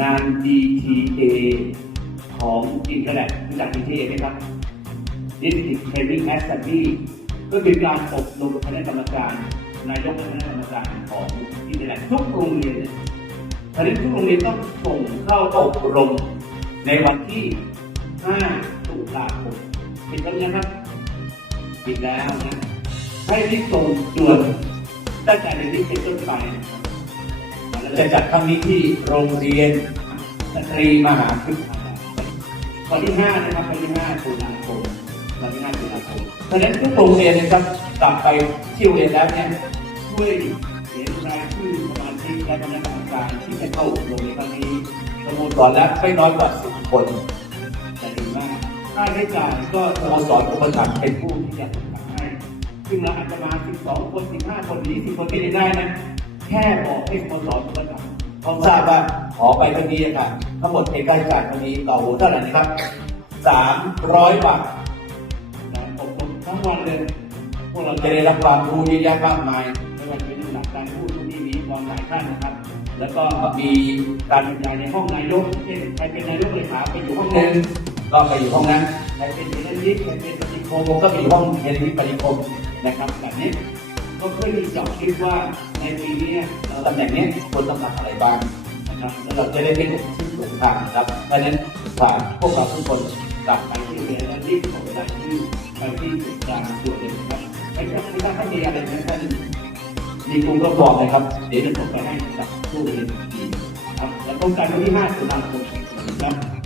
งาน DTA ของอินเทอร์เน็ตรู้จัก DTA ไหมครับ District Training Assembly ก็คือการอบรมคณะกรรมการนายกคณะกรรมการของอินเทอร์เน็ตทุกโรงเรียนเนี่ยคณะทุกโรงเรียนต้องส่งเข้าอบรมในวันที่ 5 ตุลาคมปิดแล้วนะครับปิดแล้วนะให้รีบส่งด่วนตั้งแต่ในนี้เป็นต้นไป จะจัดครั้งนี้ที่โรงเรียนสตรีมหาพฤกษ์วันที่ 5 นะครับวันที่5ตุลาคมวันที่5ตุลาคมเพราะฉะนั้นทุกโรงเรียนนะครับกลับไปที่โรงเรียนแล้วเนี่ยช่วยเห็นรายชื่อสมาชิกและคณะกรรมการที่จะเข้าอบรมในครั้งนี้สโมสรแล้วไม่น้อยกว่าสิบคนแต่ดีมากค่าใช้จ่ายก็สโมสรอุปถัมภ์เป็เป็นผู้ที่จะจัดให้ซึ่งเราอาจจะมา12คน15คน20คนไม่ได้นะ แค่บอกให้สโมสรประกาศผมทราบว่าขอไปครั้งนี้นะครับทั้งหมดเป็นค่าใช้จ่ายครั้งนี้ต่อหัวเท่าไหร่นะครับสามร้อยบาทนะอบรมทั้งวันเลยพวกเราจะจะได้ได้รัรับบความรู้เยอะแยะมากมายไม่ว่าจะเป็นหลักการพูดที่นี่มีความหลายท่านนะครับ แล้วก็มีการบรรยายในห้องนายกเช่นใครเป็นนายกเลขาไปอยู่ห้องหหนึนึ่งงก็ไปอยู่ห้องนั้นใครเป็นเอกนิตใครเป็นปฏิโคผมมก็ไปอยู่ห้องเรียนวิทย์ปริคมนะครับแบบนี้ ก็เพื่อที่จะคิดว่าในปีนี้เราตำแหน่งนี้ควรต้องทำอะไรบ้างนะครับแล้วเราจะได้ไม่หลงทิศหลงทางนะครับเพราะฉะนั้นฝากพวกเราทุกคนกลับไปที่เรียนแล้วรีบส่งรายชื่อไปที่จุดกลางส่วนเลยนะครับไอ้ท่านท่านถ้ามีอะไรนะท่านมีกลุ่มก็บอกเลยครับ เดี๋ยวจะส่งไปให้กับผู้เรียนอีครับแล้วต้องการวันที่5ตุลาคมนะครับ